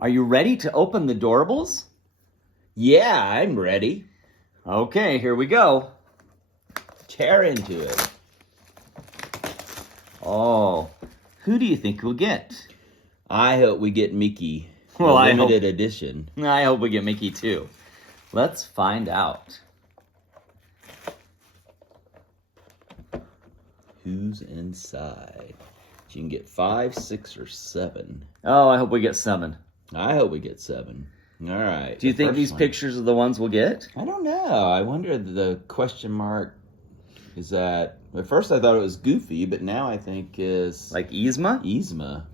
Are you ready to open the Doorables? Yeah, I'm ready. Okay, here we go. Tear into it. Oh, who do you think we'll get? I hope we get Mickey. Well, a I hope- limited edition. I hope we get Mickey too. Let's find out. Who's inside? You can get 5, 6, or 7. Oh, I hope we get 7. I hope we get 7. All right. Do you the think first these one. pictures are the ones we'll get? I don't know. I wonder the question mark is that. At first I thought it was Goofy, but now I think is Like Yzma? Yzma.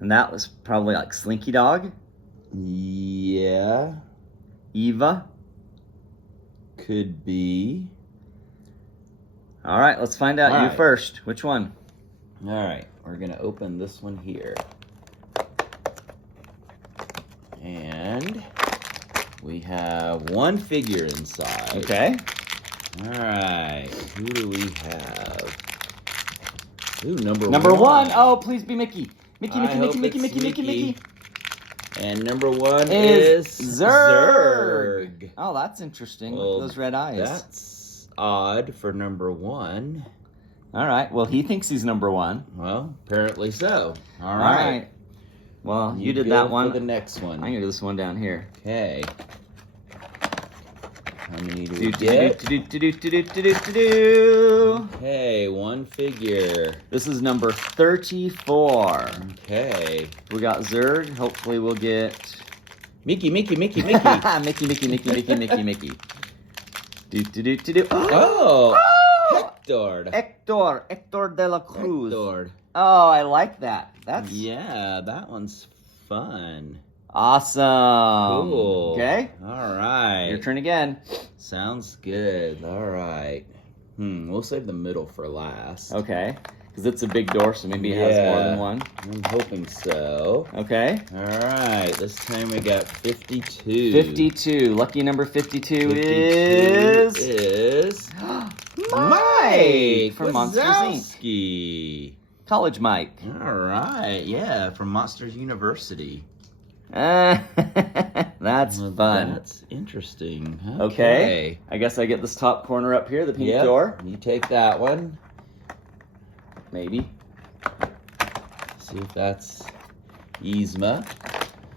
And that was probably like Slinky Dog? Yeah, Eva? could be. All right, let's find out. All You right. first. Which one? All right, we're gonna open this one here. And we have one figure inside. Okay. All right, who do we have? Ooh, number Number one. one. Oh, please be Mickey. Mickey, I Mickey, hope Mickey, Mickey, it's Mickey, Mickey, Mickey. Mickey. And number one Is is Zurg. Oh, that's interesting. Well, Look at those red eyes. That's odd for number one. All right. Well, he thinks he's number one. Well, apparently so. All All right. right. Well, you did go that one. For the next one. I'm gonna do this one down here. Okay. How many do Do we do get? do do do do do do do do. Okay, one figure. This is number 34. Okay. We got Zurg. Hopefully, we'll get Mickey, Mickey, Mickey, Mickey. Mickey, Mickey, Mickey, Mickey, Mickey, Mickey. Do do do do do. Oh! Oh! Hector. Hector de la Cruz. Hector. Oh, I like that. That's Yeah, that one's fun. awesome. Cool. Okay, All right. your turn again. Sounds good. All right. We'll save the middle for last. Okay, because it's a big door, so maybe it has more than Yeah. one. I'm hoping so. Okay. All right. This time we got 52. 52. Lucky number 52 52 is is Mike from Monsters Inc. Wazowski. College Mike. All right. Yeah, from Monsters University. That's Well, fun. That's interesting. Okay. I guess I get this top corner up here, the pink Yep, door. You take that one. Maybe. See if that's Yzma.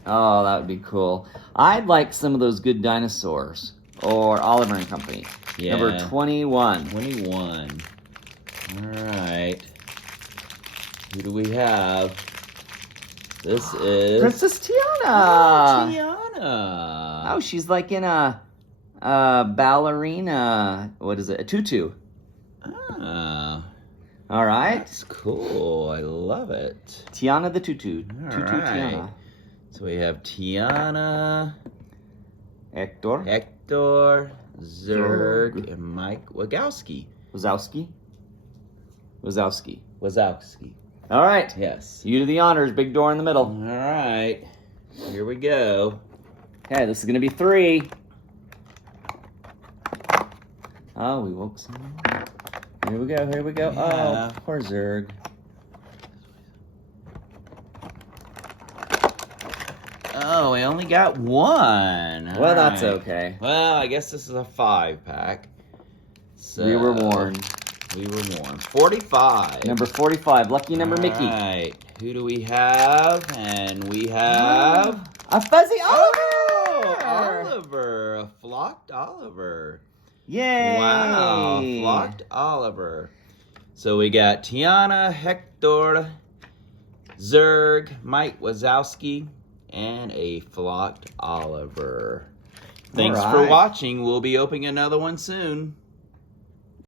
Oh, that would be cool. I'd like some of those good dinosaurs. Or Oliver and Company. Yeah. Number 21. 21. All right. Who do we have? This is Princess Tiana. Tiana. Oh, she's like in a ballerina. What is it? A tutu. Ah, All right. that's cool. I love it. Tiana the tutu. All Tutu right. Tiana. So we have Tiana, Hector. Hector, Zurg, Zurg. and Mike Wazowski. Wazowski. Wazowski. Wazowski. All right. Yes. You do the honors. Big door in the middle. All right. Here we go. Okay, this is going to be 3. Oh, we woke someone. Here we go. Here we go. Yeah. Oh, poor Zurg. Oh, we only got one. Well, All that's right. okay. Well, I guess this is a 5-pack. So We were warned. We were warned. 45. Number 45. Lucky number Mickey. All right. Who do we have? And we have A fuzzy Oliver! Oliver. A flocked Oliver. Yay! Wow. Flocked Oliver. So we got Tiana, Hector, Zurg, Mike Wazowski, and a flocked Oliver. Thanks for right. watching. We'll be opening another one soon.